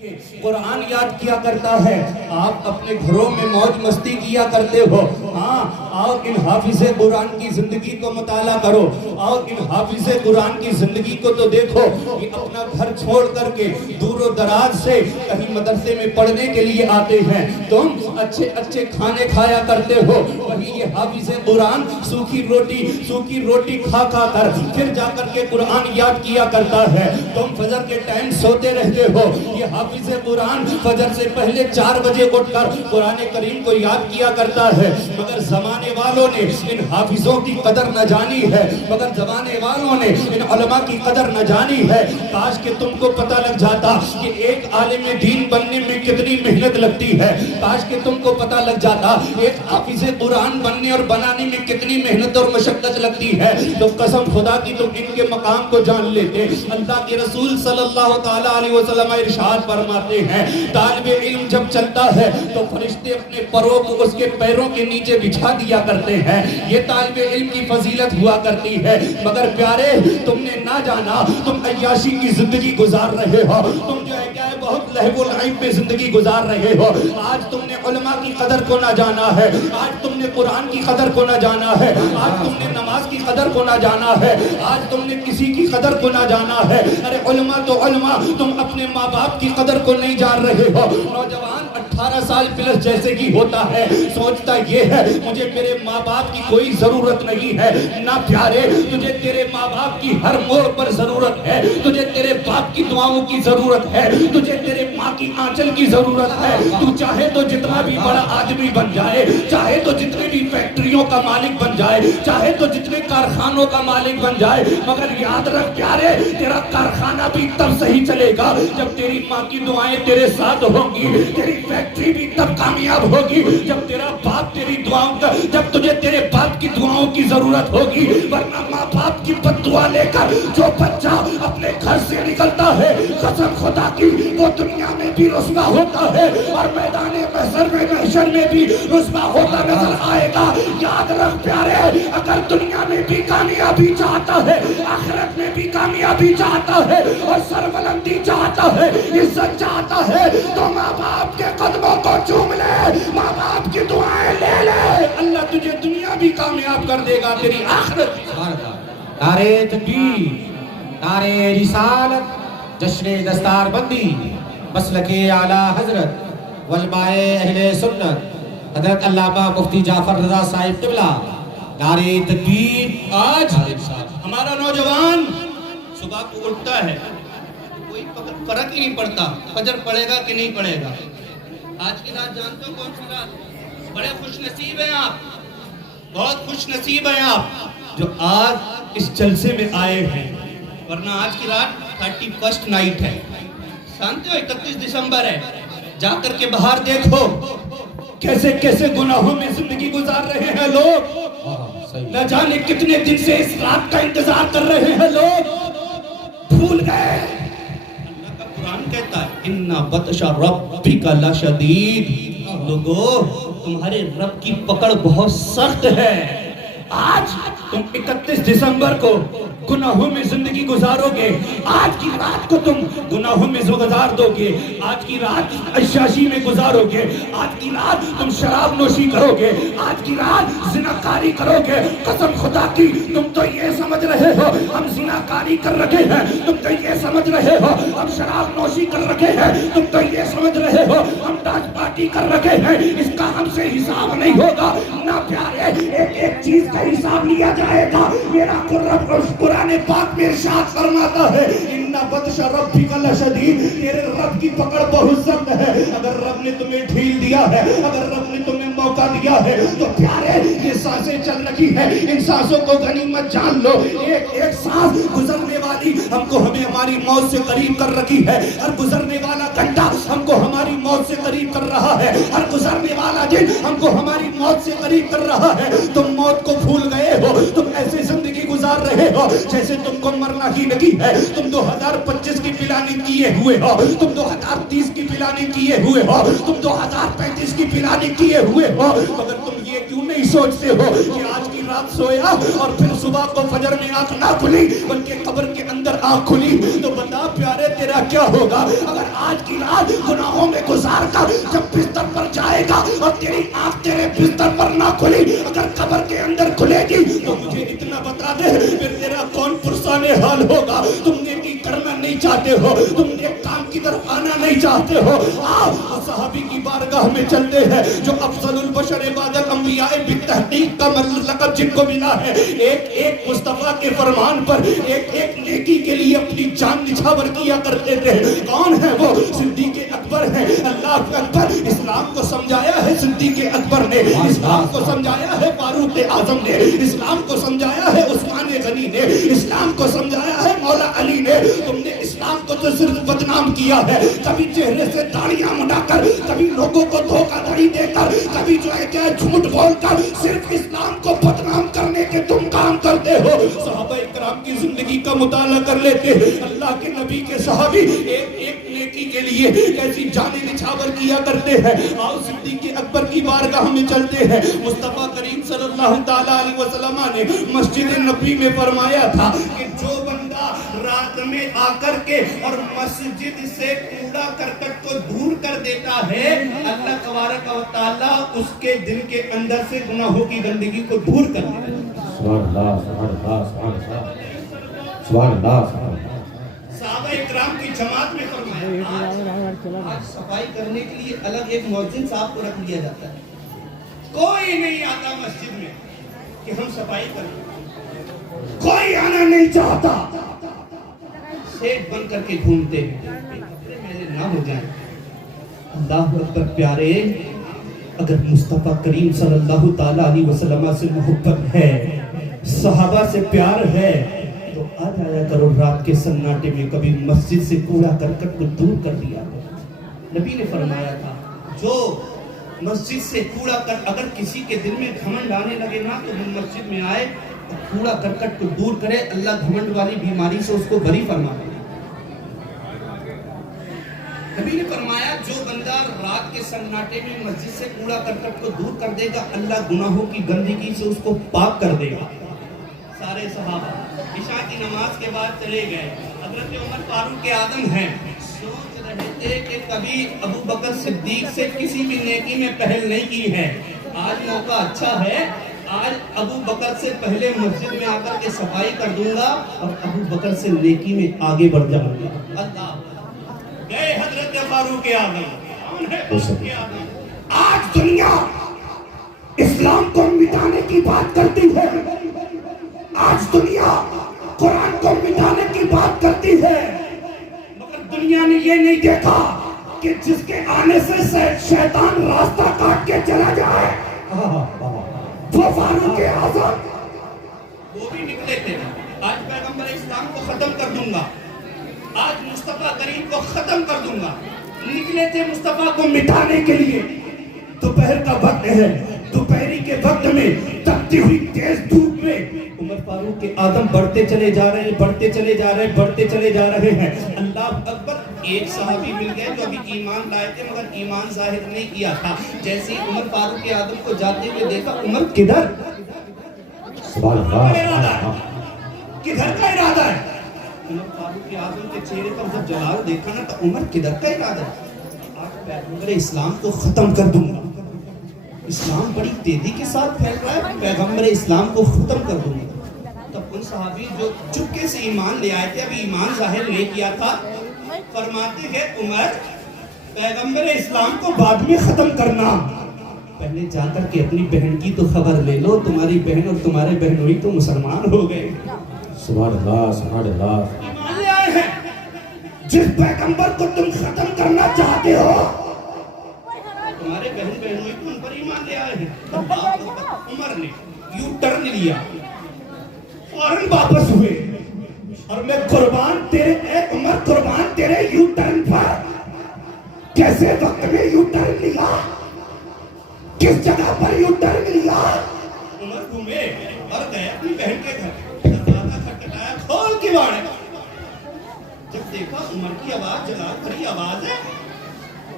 قرآن یاد کیا کرتا ہے، آپ اپنے گھروں میں موج مستی کیا کرتے ہو، ہاں آؤ ان حافظ قرآن کی زندگی کو مطالعہ کرو، آؤ ان حافظ قرآن کی زندگی کو تو دیکھو، یہ اپنا گھر چھوڑ کر کے دور و دراز سے کہیں مدرسے میں پڑھنے کے لیے آتے ہیں، تم اچھے اچھے کھانے کھایا کرتے ہو، وہی یہ حافظ قرآن سوکھی روٹی کھا کر پھر جا کر کے قرآن یاد کیا کرتا ہے۔ تم فجر کے ٹائم سوتے رہتے ہو، یہ حافظ قرآن فجر سے پہلے 4 بجے اٹھ کر قرآن کریم کو یاد کیا کرتا ہے، مگر زمانے والوں نے ان حافظوں کی قدر نہ جانی ہے، مگر زمانے والوں نے ان علماء کی قدر نہ جانی ہے۔ کاش کہ تم کو پتہ لگ جاتا کہ ایک عالم دین بننے میں کتنی محنت لگتی ہے، کاش کہ تم کو پتہ لگ جاتا ایک حافظ قرآن بننے اور بنانے میں کتنی محنت اور مشقت لگتی ہے، تو قسم خدا کی تم ان کے مقام کو جان لیتے۔ اللہ کے رسول صلی اللہ تعالیٰ علیہ وسلم ارشاد فرماتے ہیں، طالب علم جب چلتا ہے تو فرشتے اپنے پروں کو اس کے پیروں کے نیچے بچھا دیا کرتے ہیں، یہ طالب علم کی فضیلت ہوا کرتی ہے۔ مگر پیارے تم نے نہ جانا، تم عیاشی کی زندگی گزار رہے ہو، تم جو ہے کیا ہے بہت لہو و لعب میں زندگی گزار رہے ہو۔ آج تم نے علماء کی قدر کو نہ جانا ہے، آج تم نے قرآن کی قدر کو نہ جانا ہے، آج تم نے نماز کی قدر کو نہ جانا ہے، آج تم نے کسی کی قدر کو نہ جانا ہے۔ ارے علماء تو علماء، تم اپنے ماں باپ کی قدر کو نہیں جان رہے ہو۔ نوجوان 18 سال پلس جیسے کی ہوتا ہے، سوچتا یہ ہے مجھے میرے ماں باپ کی کوئی ضرورت نہیں ہے، نہ پیارے تجھے تیرے ماں باپ کی ہر موڑ پر ضرورت ہے، تجھے تیرے باپ کی دعاؤں کی ضرورت ہے، تجھے تیرے ماں کی آنچل کی ضرورت ہے۔ تو چاہے تو جتنا بھی بڑا آدمی بن جائے، چاہے تو جتنے بھی فیکٹریوں کا مالک بن جائے، چاہے تو جتنے کارخانوں کا مالک بن جائے، مگر یاد رکھ پیارے تیرا کارخانہ بھی تب صحیح چلے گا جب تیری ماں کی دعائیں تیرے ساتھ ہوں گی، تیری فیکٹری بھی تب کامیاب ہوگی جب تیرا باپ تیری دعاؤں کا، جب تجھے تیرے باپ کی دعاؤں کی ضرورت ہوگی، ورنہ ماں باپ کی بد دعا لے کر جو بچہ اپنے گھر سے نکلتا ہے قسم خدا کی وہ دنیا میں بھی رسوا ہوتا ہے اور میدان محشر میں بھی رسوا ہوتا نظر آئے گا۔ یاد رکھ پیارے اگر دنیا میں بھی کامیابی چاہتا ہے، آخرت میں بھی کامیابی چاہتا ہے اور سربلندی چاہتا ہے، عزت چاہتا ہے، تو ماں باپ کے قدموں کو چوم لے، ماں باپ کی دعائیں لے لے، اللہ تجھے دنیا بھی کامیاب کر دے گا، تیری آخرت بھی۔ نعرے تکبیر، نعرے رسالت، جشن دستار بندی، مسلک اعلیٰ حضرت علماء اہل سنت حضرت علامہ مفتی جعفر رضا صاحب قبلہ، نعرے تکبیر۔ آج ہمارا نوجوان صبح کو اٹھتا ہے، کوئی فرق ہی نہیں پڑتا فجر پڑے گا کہ نہیں پڑے گا۔ آج کی رات جانتے ہو کون سی رات؟ بڑے خوش نصیب ہیں آپ، بہت خوش نصیب ہیں آپ جو آج اس جلسے میں آئے ہیں، ورنہ آج کی رات 31 نائٹ ہے، جانتے ہو 31 دسمبر ہے۔ جا کر کے باہر دیکھو کیسے کیسے گناہوں میں زندگی گزار رہے ہیں لوگ، نہ جانے کتنے دن سے اس رات کا انتظار کر رہے ہیں لوگ، بھول گئے۔ اللہ کا قرآن کہتا ہے اِنَّ بَطْشَ رَبِّكَ لَشَدِيدٌ، لوگو تمہارے رب کی پکڑ بہت سخت ہے۔ آج تم 31 دسمبر کو گناہوں میں زندگی گزارو گے، آج کی رات کو تم گناہوں میں گزار دو گے، آج کی رات عشاشی میں گزارو گے، آج کی رات تم شراب نوشی کرو گے، آج کی رات زناکاری کرو گے۔ قسم خدا کی تم تو یہ سمجھ رہے ہو ہم زناکاری کر رکھے ہیں، تم تو یہ سمجھ رہے ہو ہم شراب نوشی کر رکھے ہیں، تم تو یہ سمجھ رہے ہو ہم ڈانس پارٹی کر رکھے ہیں، اس کا ہم سے حساب نہیں ہوگا۔ نہ پیارے ایک ایک چیز کا حساب لیا جائے گا۔ میرا قرآن پاک میں ارشاد فرماتا ہے اِنَّ بَطْشَ رَبِّكَ لَشَدِيدٌ، تیرے رب کی پکڑ بہت سخت ہے۔ اگر رب نے تمہیں ڈھیل دیا ہے، اگر رب نے تمہیں موقع دیا ہے تو پیارے یہ سانسیں چل رکھی ہے، ان سانسوں کو غنیمت جان لو۔ ایک ایک سانس گزرنے والی ہم کو ہمیں ہماری موت سے قریب کر رکھی ہے، ہر گزرنے والا گھنٹہ ہم کو ہماری موت سے قریب کر رہا ہے، ہر گزرنے والا دن ہم کو ہماری موت سے قریب کر رہا ہے۔ تم موت کو بھول گئے ہو، تم ایسے زندگی گزار رہے ہو جیسے تم کو مرنا ہی نہیں ہے۔ تم 2025 کی پلاننگ کیے ہوئے ہو، تم 2030 کی پلاننگ کیے ہوئے ہو، تم 2035 کی پلاننگ کیے ہوئے ہو، مگر تم یہ کیوں نہیں سوچتے ہو کہ آج کی رات سویا اور پھر صبح کو فجر میں آنکھ نہ کھلی بلکہ قبر کے اندر آنکھ کھلی؟ تو بتا پیارے تیرا کیا ہوگا اگر آج کی رات رات گناہوں میں گزار کر جب بستر پر جائے گا اور تیری آنکھ تیرے بستر پر نہ کھلی، اگر قبر کے اندر کھلے گی تو مجھے اتنا بتا دے پھر تیرا کون پرسان حال ہوگا۔ تم نیکی کرنا نہیں چاہتے ہو، تم نیک کام کی طرف آنا نہیں چاہتے ہو، آؤ صحابی کی بارگاہ میں چلتے ہیں جو افضل البشر بعد الانبیاء بالتحقیق کا لقب جن کو ملا ہے۔ ایک ایک مصطفیٰ کے فرمان پر ایک ایک نیکی کے لیے اپنی جان نچھاور کیا کرتے تھے۔ کون ہے وہ؟ صدیق اکبر ہے۔ اللہ اکبر، اسلام کو سمجھایا ہے صدیق اکبر نے، اسلام کو سمجھایا ہے فاروق اعظم نے، اسلام کو سمجھایا ہے عثمان غنی نے، اسلام کو سمجھایا ہے مولا علی نے۔ تم نے اسلام کو تو صرف بدنام کیا ہے، کبھی چہرے سے داڑیاں مڈا کر، کبھی لوگوں کو دھوکہ دھڑی دے کر، کبھی جو ہے کیا جھوٹ بول کر صرف اسلام کو بدنام کرنے کے تم کام کرتے ہو۔ صحابہ اکرام کی زندگی کا مطالعہ کر لیتے ہیں، اللہ کے نبی کے صحابی ایک ایک نیکی کے لیے ایسی جانیں نچھاور کیا کرتے ہیں۔ آؤ صدیق اکبر کی بارگاہ میں چلتے ہیں۔ مصطفیٰ کریم صلی اللہ تعالیٰ علیہ وسلم نے مسجد نبی میں فرمایا تھا کہ جو بندہ رات میں آ کر کے اور مسجد سے کوڑا کرکٹ کو دور کر دیتا ہے، اللہ تبارک و تعالیٰ اس کے دل کے اندر سے گناہوں کی گندگی کو دور کر دیتا ہے۔ سبحان اللہ، سبحان اللہ، سبحان اللہ، سبحان اللہ، سبحان اللہ۔ صحابہ اکرام کی جماعت میں فرمایا آج صفائی کرنے کے لیے الگ ایک مؤذن صاحب کو رکھ لیا جاتا ہے، کوئی نہیں آتا مسجد میں کہ ہم صفائی کریں، کوئی آنا نہیں چاہتا، سیٹ بن کر کے گھومتے ہیں میرے نہ ہو جائیں۔ اللہ اکبر پیارے، اگر مصطفیٰ کریم صلی اللہ تعالیٰ علیہ وسلم سے محبت ہے، صحابہ سے پیار ہے، تو آ جایا کرو رات کے سناٹے میں، کبھی مسجد سے کوڑا کرکٹ کو دور کر دیا۔ نبی نے فرمایا تھا جو مسجد سے کوڑا کر اگر کسی کے دل میں گھمنڈ آنے لگے نا تو وہ مسجد میں آئے اور کوڑا کرکٹ کو دور کرے، اللہ گھمنڈ والی بیماری سے اس کو بری فرما دے۔ نبی نے فرمایا جو بندہ رات کے سناٹے میں مسجد سے کوڑا کرکٹ کو دور کر دے گا، اللہ گناہوں کی گندگی سے اس کو پاک کر دے گا۔ سارے صحابہ عشاء کی نماز کے بعد چلے گئے۔ حضرت عمر فاروق اعظم ہیں، سوچ رہے تھے کہ کبھی ابو بکر صدیق سے کسی بھی نیکی میں پہل نہیں کی ہے، آج موقع اچھا ہے، آج ابو بکر سے پہلے مسجد میں آ کر کے صفائی کر دوں گا اور ابو بکر سے نیکی میں آگے بڑھ جاؤں گا۔ اللہ گئے حضرت فاروق اعظم، کون ہے فاروق اعظم؟ آج دنیا اسلام کو مٹانے کی بات کرتی ہے، آج دنیا قرآن کو مٹانے کی بات کرتی ہے، مگر دنیا نے یہ نہیں دیکھا کہ جس کے آنے سے شیطان راستہ کاٹ کے چلا جائے وہ فاروق اعظم، وہ بھی نکلے تھے آج پیغمبر اسلام کو ختم کر دوں گا، آج مصطفیٰ کریم کو ختم کر دوں گا، نکلے تھے مصطفیٰ کو مٹانے کے لیے۔ دوپہر کا وقت ہے، دوپہری کے وقت میں تپتی ہوئی تیز دھوپ میں عمر فاروق اعظم بڑھتے چلے جا رہے ہیں، بڑھتے چلے جا رہے ہیں، بڑھتے چلے جا رہے ہیں۔ اللہ اکبر، ایک صحابی مل گئے جو ابھی ایمان لائے تھے مگر ایمان ظاہر نہیں کیا تھا۔ جیسے ہی عمر فاروق اعظم کو جاتے ہوئے دیکھا، عمر کدھر؟ سبحان اللہ، کدھر کا ارادہ ہے؟ عمر فاروق اعظم کے چہرے پر جب جلال دیکھا نا تو عمر کدھر کا ارادہ ہے؟ آج پیغمبر اسلام کو ختم کر دوں گا، اسلام بڑی تیزی کے ساتھ پھیل رہا ہے، پیغمبر اسلام کو ختم کر دوں گا۔ تب ان صحابی جو چپکے سے ایمان لے آئے تھے، ابھی ایمان ظاہر نہیں کیا تھا، فرماتے ہیں عمر پیغمبر اسلام کو بعد میں ختم کرنا، پہلے جا کر کے اپنی بہن کی تو خبر لے لو، تمہاری بہن اور تمہارے بہنوئی تو مسلمان ہو گئے۔ سبحان اللہ، سبحان اللہ۔ ایمان لے آئے ہیں، جس پیغمبر کو تم ختم کرنا چاہتے ہو تمہارے بہن بہنوئی تو ان پر ایمان لے آئے ہیں۔ عمر نے یو ٹرن لیا، فوراً واپس ہوئے، اور میں قربان تیرے، اے عمر قربان تیرے یو ٹرن پر، کیسے وقت میں یو ٹرن لیا، کس جگہ پر یو ٹرن لیا؟ عمر گھومے اور گئے اپنی بہن کے گھر، دروازہ کھٹکھٹایا، کھول کے باڑے، جب دیکھا عمر کی آواز جلال بھری آواز ہے،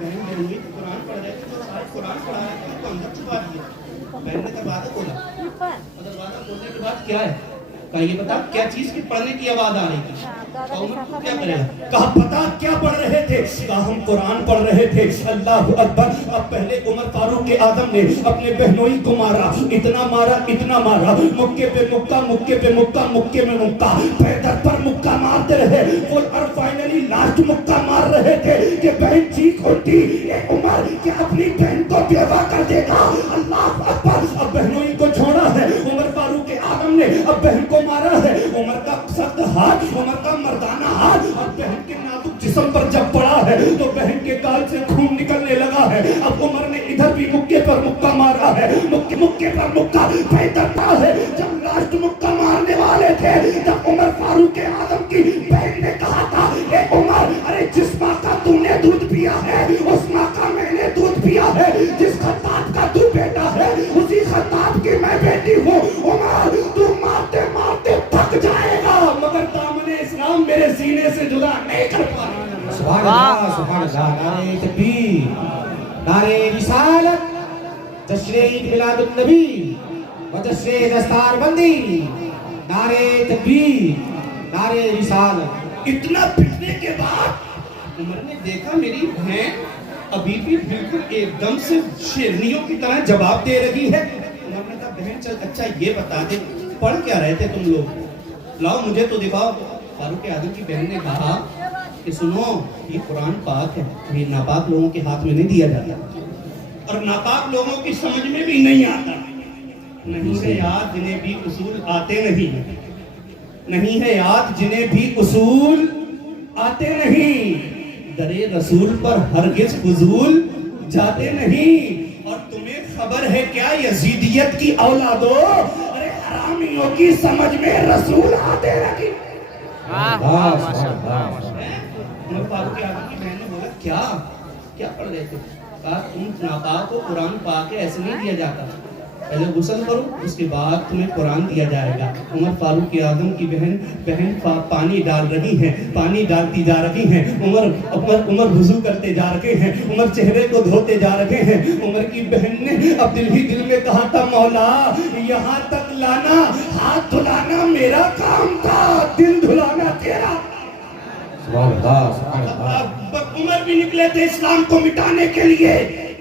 بہن بہنوئی قرآن پڑھ رہے تھے، جو صاحب قرآن پڑھا رہے تھے ان کو اندر چھپا دیا۔ بہن نے دروازہ کھولا، اور دروازہ کھولنے کے بعد کیا ہے؟ کہا یہ بتا کیا چیز کی پڑھنے کی آواز آ رہی تھی؟ کہا عمر تو کیا کرے گا؟ کہا پتا کیا پڑھ رہے تھے؟ کہا ہم قرآن پڑھ رہے تھے۔ اللہ اکبر۔ اب پہلے عمر فاروق اعظم نے اپنے بہنوئی کو مارا، اتنا مارا اتنا مارا، مکے پہ مکہ، مکے پہ مکہ، مکے میں مکہ، پیدر پر مکہ مارتے رہے اور فائنلی لاسٹ مکہ مار رہے تھے کہ بہن چیخ اٹھی، اے عمر کہ اپنی بہن کو بیوہ کر دے گا۔ اللہ اکبر۔ اب بہنوئی کو چھوڑا ہے عمر فاروق اعظم نے، اب بہن کو مارا ہے۔ عمر کا سخت ہاتھ، عمر کا مردانہ ہاتھ اور بہن کے نازک جسم پر جب پڑا ہے تو بہن کے گال سے خون نکلنے لگا ہے۔ اب عمر نے ادھر بھی مکے پر مکہ مارا ہے، مکے پر مکہ پیدرتا ہے۔ جب لاسٹ مکہ مارنے والے تھے جب عمر فاروق اعظم کی بہن نے کہا تھا، اے عمر ارے جس ماں کا تو نے دودھ پیا ہے اس ماں کا میں نے دودھ پیا ہے، جس خطاب کا تو بیٹا ہے اسی خطاب کی میں بیٹی ہوں۔ عمر تو مارتے مارتے تھک جائے گا مگر دامن اسلام میرے سینے سے جدا نہیں کر پائے گا۔ سبحان اللہ، سبحان اللہ۔ نعرہ تکبیر، نعرہ رسالت، جشن عید میلاد النبی و جشن دستار بندی، نعرہ تکبیر، نعرہ رسالت۔ اتنا پھٹنے کے بعد عمر نے دیکھا میری بہن ابھی بھی بالکل ایک دم سے شیرنیوں کی طرح جواب دے رہی ہے۔ عمر نے کہا بہن چل اچھا یہ بتا دے پڑھ کیا رہے تھے تم لوگ، لاؤ مجھے تو دکھاؤ۔ فاروق اعظم کی بہن نے کہا کہ سنو یہ قرآن پاک ہے، یہ ناپاک لوگوں کے ہاتھ میں نہیں دیا جاتا اور ناپاک لوگوں کی سمجھ میں بھی نہیں آتا۔ نہیں ہے یاد جنہیں بھی اصول آتے نہیں، نہیں ہے یاد جنہیں بھی اصول آتے نہیں، درے رسول پر ہرگز فضول جاتے نہیں۔ اور تمہیں خبر ہے کیا یزیدیت کی اولادو، ارے حرامیوں کی سمجھ میں رسول آتے نہیں۔ عمر فاروق اعظم کی بہن نے بولا کیا پڑھ رہے تھے؟ کہا تم ناپاک ہو، قرآن پاک ہے، ایسے نہیں دیا جاتا، پہلے غسل کرو اس کے بعد تمہیں قرآن دیا جائے گا۔ عمر فاروق اعظم کی بہن پانی ڈال رہی ہیں، پانی ڈالتی جا رہی ہیں، عمر وضو کرتے جا رہے ہیں، عمر چہرے کو دھوتے جا رہے ہیں۔ عمر کی بہن نے اب دل ہی دل میں کہا تھا مولا یہاں تک لانا، ہاتھ دھلانا میرا کام تھا، دل دھلانا تیرا۔ سبحان اللہ، سبحان اللہ۔ عمر بھی نکلے تھے اسلام کو مٹانے کے لیے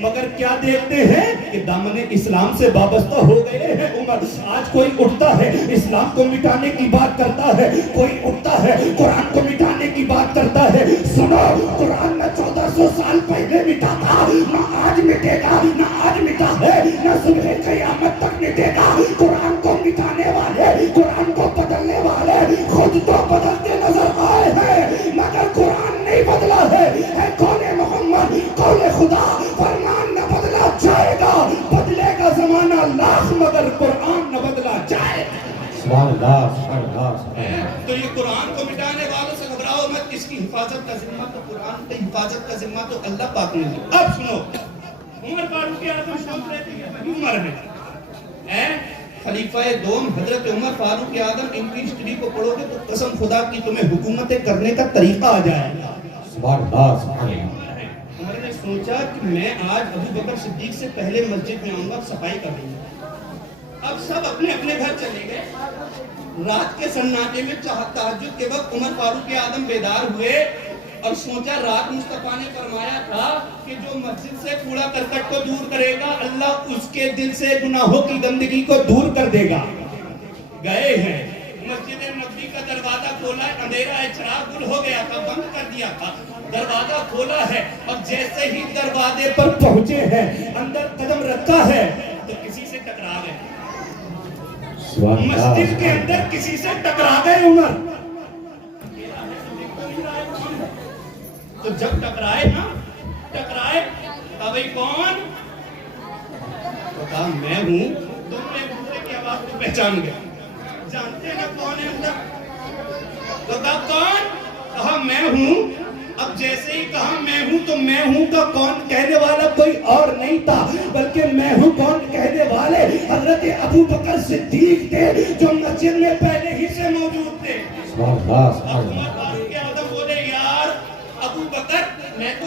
مگر کیا دیکھتے ہیں کہ دامن اسلام سے وابستہ ہو گئے ہیں عمر۔ آج کوئی اٹھتا ہے اسلام کو مٹانے کی بات کرتا ہے، کوئی اٹھتا ہے قرآن کو مٹانے کی بات کرتا ہے۔ سنو قرآن نہ 1400 سال پہلے مٹا تھا، نہ آج مٹے گا، نہ آج مٹا ہے، نہ صبح قیامت تک مٹے گا۔ قرآن کو مٹانے والے، قرآن کو بدلنے والے خود تو بدلتے نظر آئے ہیں مگر قرآن نہیں بدلا ہے۔ قول محمد، قول خدا، فرمان نہ بدلا جائے گا، بدلے گا زمانہ لاکھ مگر قرآن نہ بدلا جائے گا۔ سبحان اللہ، سبحان اللہ۔ تو یہ قرآن کو مٹانے والوں سے گھبراؤ مت، اس کی حفاظت کا ذمہ تو قرآن کی حفاظت کا ذمہ تو اللہ پاک نے دیا۔ اب سنو عمر فاروق اعظم سمجھ رہے تھے کہ وہی عمر ہے، خلیفہ دوم حضرت عمر فاروق اعظم، ان کی ہسٹری کو پڑھو گے تو قسم خدا کی تمہیں حکومتیں کرنے کا طریقہ آ جائے گا۔ سبحان اللہ، سبحان اللہ۔ عمر نے سوچا کہ میں آج ابو بکر صدیق سے پہلے مسجد میں آؤں گا، صفائی کر رہی ہوں۔ اب سب اپنے اپنے گھر چلے گئے۔ رات کے سناٹے میں تہجد کے وقت عمر فاروق اعظم بیدار ہوئے اور سوچا رات مصطفیٰ نے فرمایا تھا کہ جو مسجد سے کوڑا کرکٹ کو دور کرے گا اللہ اس کے دل سے گناہوں کی گندگی کو دور کر دے گا۔ گئے ہیں مسجد نبوی کا دروازہ کھولا ہے، اندھیرا ہے، چراغ گل ہو گیا تھا، بند کر دیا تھا، دروازہ کھولا ہے اور جیسے ہی دروازے پر پہنچے ہیں اندر قدم رکھا ہے تو کسی سے ٹکرا گئے۔ مسجد کے اندر کسی سے ٹکرا گئے عمر۔ تو جب ٹکرائے نا، ٹکرائے کہا بھئی کون؟ تو کہا میں ہوں۔ تم نے دوسرے کی آواز کو پہچان گئے، جانتے ہیں کون ہے اندر؟ تو کہا کون؟ کہا میں ہوں۔ اب جیسے ہی کہا میں ہوں تو میں ہوں کا کون کہنے والا کوئی اور نہیں تھا بلکہ میں ہوں کون کہنے والے حضرت ابو بکر صدیق تھے جو مسجد میں پہلے ہی سے موجود تھے۔ سبحان اللہ، سبحان اللہ۔ عمر فاروق اعظم بولے یار ابو بکر میں تو